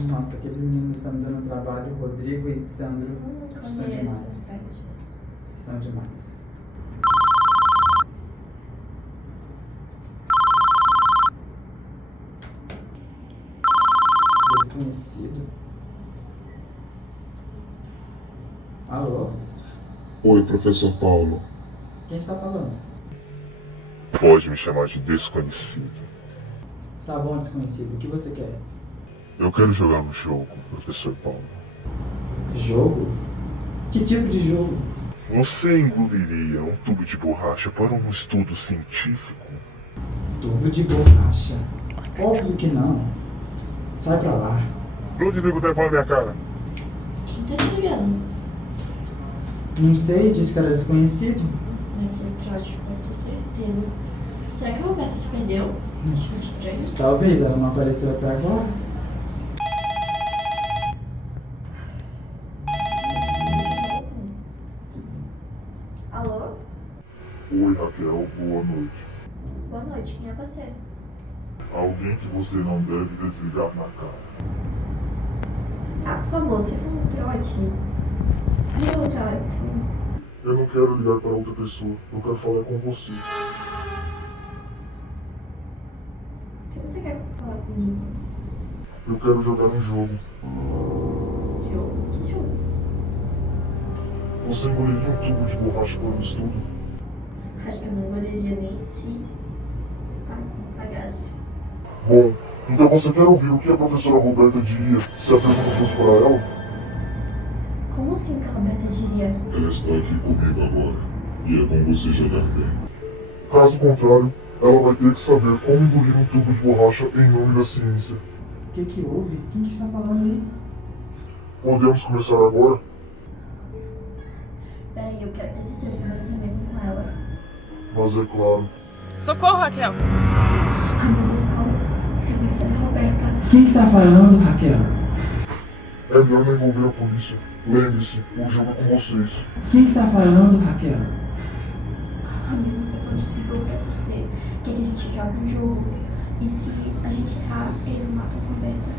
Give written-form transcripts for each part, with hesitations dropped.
Nossa, aqueles meninos estão me dando trabalho, Rodrigo e Sandro, estão Conheço demais. os pais. Estão demais. Desconhecido. Alô? Oi, professor Paulo. Quem está falando? Pode me chamar de desconhecido. Tá bom, desconhecido. O que você quer? Eu quero jogar um jogo, professor Paulo. Jogo? Que tipo de jogo? Você engoliria um tubo de borracha para um estudo científico? Tubo de borracha? Óbvio que não. Sai pra lá. Não desliga o telefone na minha cara. Quem tá te ligando? Não sei, disse que era desconhecido. Deve ser Trote, pode ter certeza. Será que a Roberta se perdeu? Acho que é estranho. Talvez ela não apareceu até agora. Alô? Oi, Raquel. Boa noite. Boa noite, quem é você? Alguém que você não deve desligar na cara. Ah, por favor, se for um trote, liga outra hora, por favor. Eu não quero ligar para outra pessoa. Eu quero falar com você. O que você quer falar comigo? Eu quero jogar um jogo. Jogo? Que jogo? Você engoliria um tubo de borracha para um estudo? Acho que eu não valeria nem se pagasse. Bom, então você quer ouvir o que a professora Roberta diria se a pergunta fosse para ela? Como assim que a Roberta diria? Ela está aqui comigo agora. E é com você jogar bem. Caso contrário, ela vai ter que saber como engolir um tubo de borracha em nome da ciência. O que houve? Quem que está falando aí? Podemos começar agora? Peraí, eu quero ter certeza que você tá mesmo com ela. Mas é claro. Socorro, Raquel! Ai, meu Deus, calma. Você conheceu a Roberta? Quem que tá falando, Raquel? É melhor não envolver a polícia. Lembre-se, o jogo é com vocês. Quem que tá falando, Raquel? A mesma pessoa que ligou pra você quer que a gente jogue um jogo. E se a gente errar, eles matam a Roberta.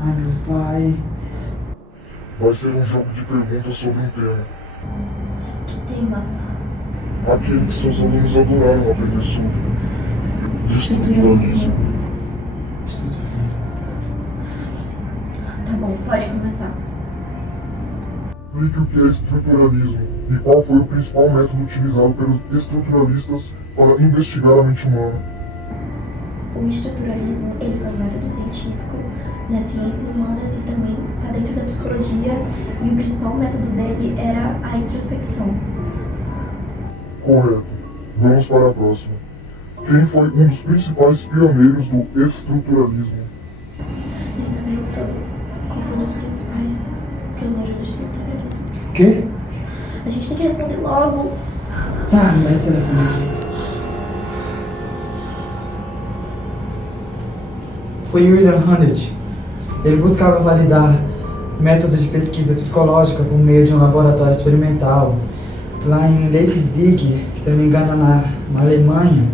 Ai, meu pai. Vai ser um jogo de perguntas sobre um tema. Que tema? Aquele que seus alunos adoraram aprender sobre. Estruturalismo. Estruturalismo. Tá bom, pode começar. Explique o que é estruturalismo e qual foi o principal método utilizado pelos estruturalistas para investigar a mente humana. O estruturalismo, ele foi um método científico nas ciências humanas e também está dentro da psicologia, e o principal método dele era a introspecção. Correto. Vamos para a próxima. Quem foi um dos principais pioneiros do estruturalismo? Ele está perguntando qual foi um dos principais pioneiros do estruturalismo. Quê? A gente tem que responder logo. Tá, me dá esse telefone aqui. Foi William Hunnett. Ele buscava validar métodos de pesquisa psicológica por meio de um laboratório experimental. Lá em Leipzig, se eu não me engano, na Alemanha,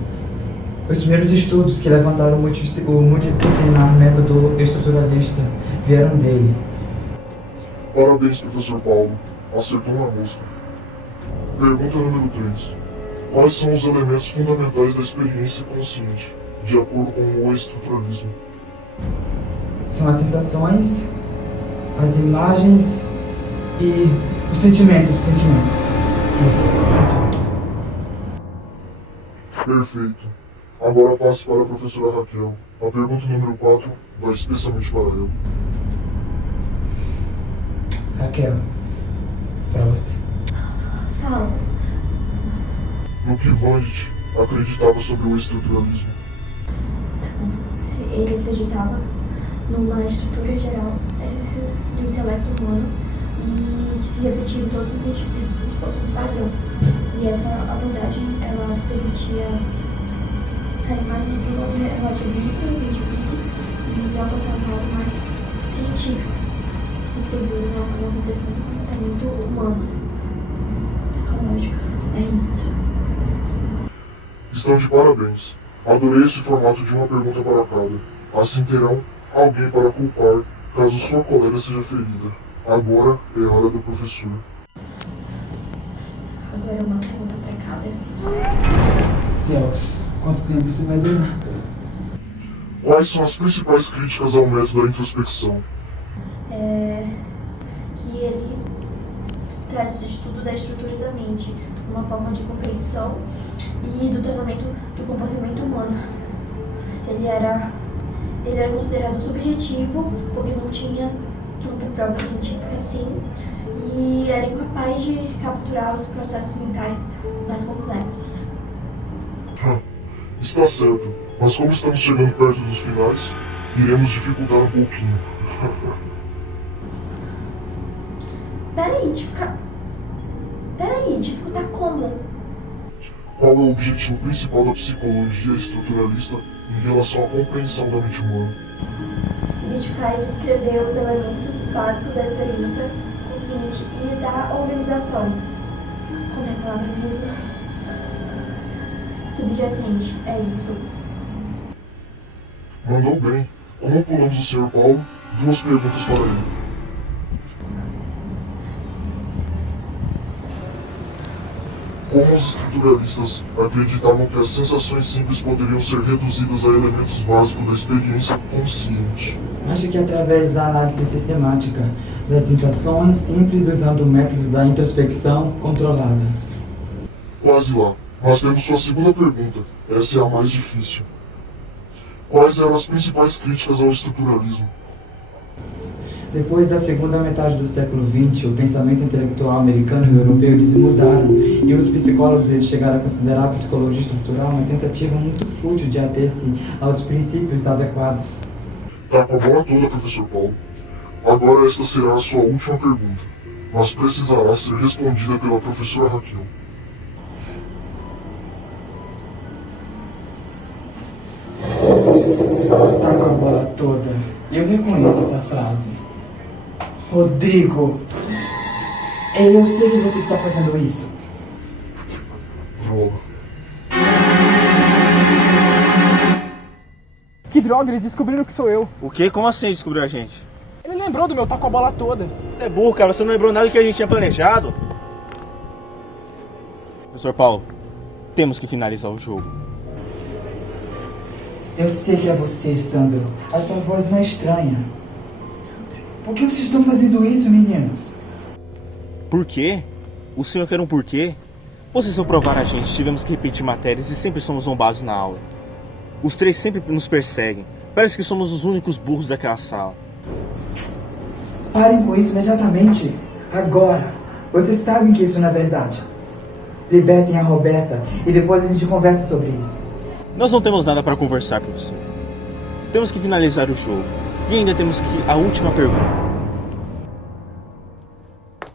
os primeiros estudos que levantaram o multidisciplinar método estruturalista vieram dele. Parabéns, professor Paulo. Acertou na música. Pergunta número 3. Quais são os elementos fundamentais da experiência consciente, de acordo com o estruturalismo? São as sensações, as imagens e os sentimentos. Isso, sentimentos. Perfeito. Agora passo para a professora Raquel. A pergunta número 4 vai especialmente para ela. Raquel, pra você. Fala. No que Vogt acreditava sobre o estruturalismo? Ele acreditava numa estrutura geral do intelecto humano e que se repetia em todos os indivíduos como se fosse um padrão. E essa abordagem, ela permitia sair mais do relativismo do indivíduo e alcançar um modo mais científico e seguro na compreensão do comportamento humano, psicológico. É isso. Estão de parabéns. Adorei esse formato de uma pergunta para cada. Assim terão alguém para culpar caso sua colega seja ferida. Agora é a hora do professor. Agora uma pergunta pra cada. Céus, quanto tempo isso vai durar? Quais são as principais críticas ao método da introspecção? Que ele traz o estudo das estruturas da mente, uma forma de compreensão e do tratamento do comportamento humano. Ele era considerado subjetivo porque não tinha tanta prova científica assim e era incapaz de capturar os processos mentais mais complexos. Está certo, mas como estamos chegando perto dos finais, iremos dificultar um pouquinho. Peraí, dificultar como? Qual é o objetivo principal da psicologia estruturalista em relação à compreensão da mente humana? Identificar e descrever os elementos básicos da experiência consciente e da organização. Como é a palavra mesmo? Subjacente, é isso. Mandou bem. Como pulamos o Sr. Paulo, 2 perguntas para ele. Como os estruturalistas acreditavam que as sensações simples poderiam ser reduzidas a elementos básicos da experiência consciente? Acho que através da análise sistemática das sensações simples usando o método da introspecção controlada. Quase lá, mas temos sua segunda pergunta. Essa é a mais difícil. Quais eram as principais críticas ao estruturalismo? Depois da segunda metade do século XX, o pensamento intelectual americano e europeu eles mudaram e os psicólogos eles chegaram a considerar a psicologia estrutural uma tentativa muito fútil de ater-se aos princípios adequados. Tá com a bola toda, professor Paulo. Agora esta será a sua última pergunta, mas precisará ser respondida pela professora Raquel. Tá com a bola toda. Eu reconheço essa frase. Rodrigo, eu sei que você está fazendo isso. Droga. Que droga, eles descobriram que sou eu. O quê? Como assim descobriu a gente? Ele lembrou do meu tá com a bola toda. Você é burro, cara. Você não lembrou nada do que a gente tinha planejado. Professor Paulo, temos que finalizar o jogo. Eu sei que é você, Sandro. A sua voz não é estranha. Por que vocês estão fazendo isso, meninos? Por quê? O senhor quer um porquê? Vocês vão provar a gente. Tivemos que repetir matérias e sempre somos zombados na aula. Os 3 sempre nos perseguem. Parece que somos os únicos burros daquela sala. Parem com isso imediatamente. Agora. Vocês sabem que isso não é verdade. Libertem a Roberta e depois a gente conversa sobre isso. Nós não temos nada para conversar, professor. Temos que finalizar o jogo. E ainda temos que a última pergunta.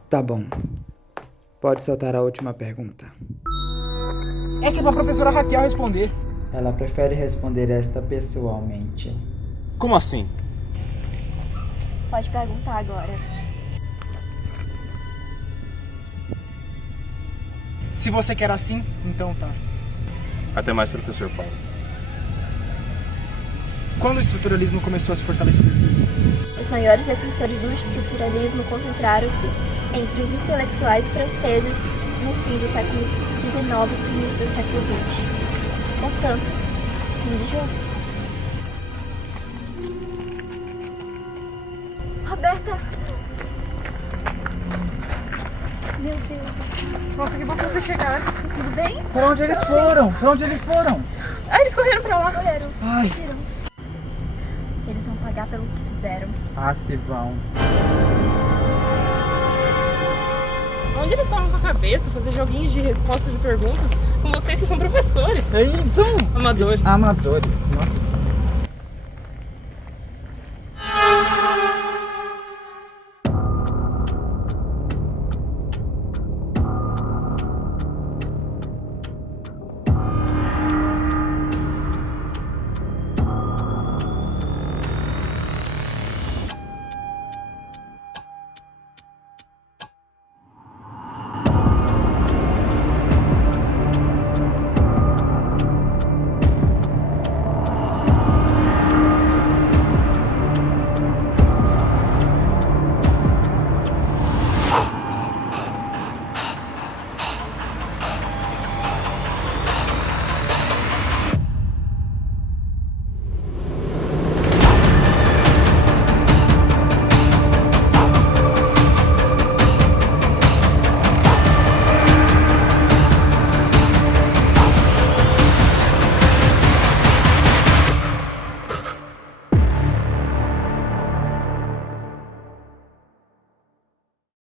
Tá bom. Pode soltar a última pergunta. Essa é pra professora Raquel responder. Ela prefere responder esta pessoalmente. Como assim? Pode perguntar agora. Se você quer assim, então tá. Até mais, professor Paulo. Quando o estruturalismo começou a se fortalecer? Os maiores defensores do estruturalismo concentraram-se entre os intelectuais franceses no fim do século XIX e início do século XX. Portanto, fim de jogo. Roberta! Meu Deus. Nossa, que bom que vocês chegaram. Tudo bem? Pra onde eles foram? Pra onde eles foram? Ah, eles correram pra lá. Correram. Ai. Eles vão pagar pelo que fizeram. Ah, se vão. Onde eles estavam com a cabeça? Fazer joguinhos de respostas e perguntas com vocês que são professores. Então. Amadores. Amadores. Nossa senhora.